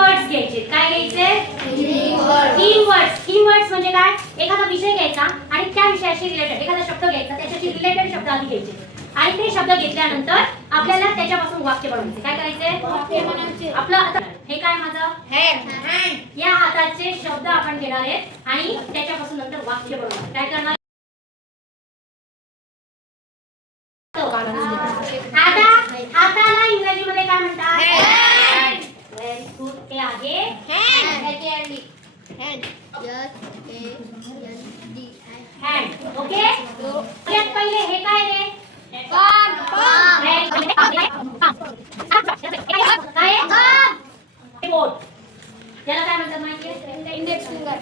Keywords घ्यायचे. काय घ्यायचे? कीवर्ड्स. कीवर्ड्स म्हणजे काय? एखादा विषय घ्यायचा आणि त्या विषयाशी रिलेटेड एखादा शब्द घ्यायचा, त्याच्याशी रिलेटेड शब्द आधी घ्यायचे आणि ते शब्द घेतल्यानंतर आपल्याला त्याच्यापासून वाक्य बनवायचे. काय करायचे? आपलं आता हे काय माझं हँड. या हाताचे शब्द आपण घेणार आहेत आणि त्याच्यापासून नंतर वाक्य बनवणार. काय करणार? आता हाताला इंग्रजीमध्ये काय म्हणतात? हँड. Very good. ते आहे हँड. हँड. ओके. सगळ्यात पहिले हे काय रे? पाम. काय? बोट. त्याला काय म्हणतात माहिती आहे? Index finger.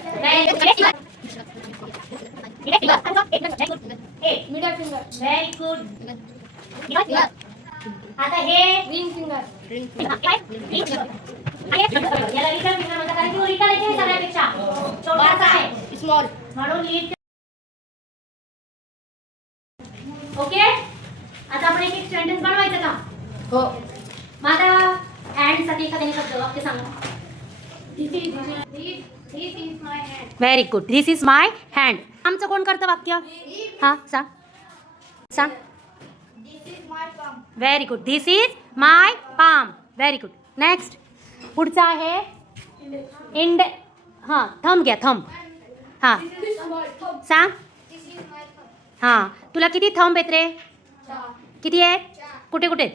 Middle finger. Very good. आता हे रिंग फिंगर. याला रिटल फिंगर म्हणतात कारण की रिटल आहे सगळ्यापेक्षा छोटासा आहे, स्मॉल, म्हणून लिहित. ओके. आता आपण एक सेंटेन्स बनवायचं का? हो. माझा हँड साठी एखाद्याने शब्द वाक्य सांगा. This is my hand. Very good. This is my hand. आमचं कोण करतं वाक्य? हा सांग सांग. Very good. This is my palm. Very good. Next. पुढचा आहे इंड. हां थंब घ्या. थंब. हां सांग. हां तुला किती थंब आहेत रे? किती आहेत? कुठे कुठे?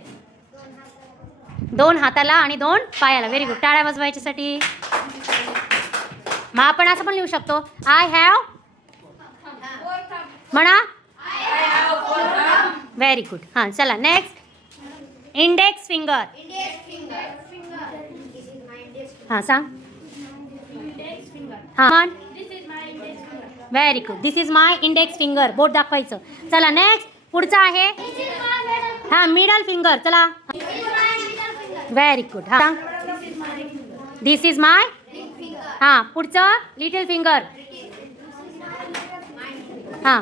2 हाताला आणि 2 पायाला. Very good. टाळ्या वाजवायच्यासाठी. मग आपण असं पण लिहू शकतो. आय हॅव म्हणा. Very good. हां चला नेक्स्ट. Index finger. हां सांग. हां very good. This is my index finger. बोट दाखवायचं. चला नेक्स्ट. पुढचं आहे हां मिडल फिंगर. चला व्हेरी गुड. हां दिस इज माय. हां पुढचं लिटिल फिंगर. हां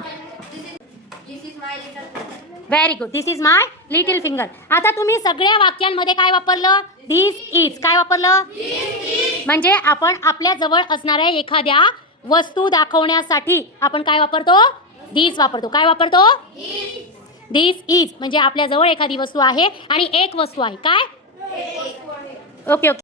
very good. This is my little finger. आता तुम्ही सगळ्या वाक्यांमध्ये काय वापरलं? This is. काय वापरलं? म्हणजे आपण आपल्या जवळ असणाऱ्या एखाद्या वस्तू दाखवण्यासाठी आपण काय वापरतो? दिस वापरतो. काय वापरतो? दिस इज. म्हणजे आपल्या जवळ एखादी वस्तू आहे आणि एक वस्तू आहे. काय? Okay okay.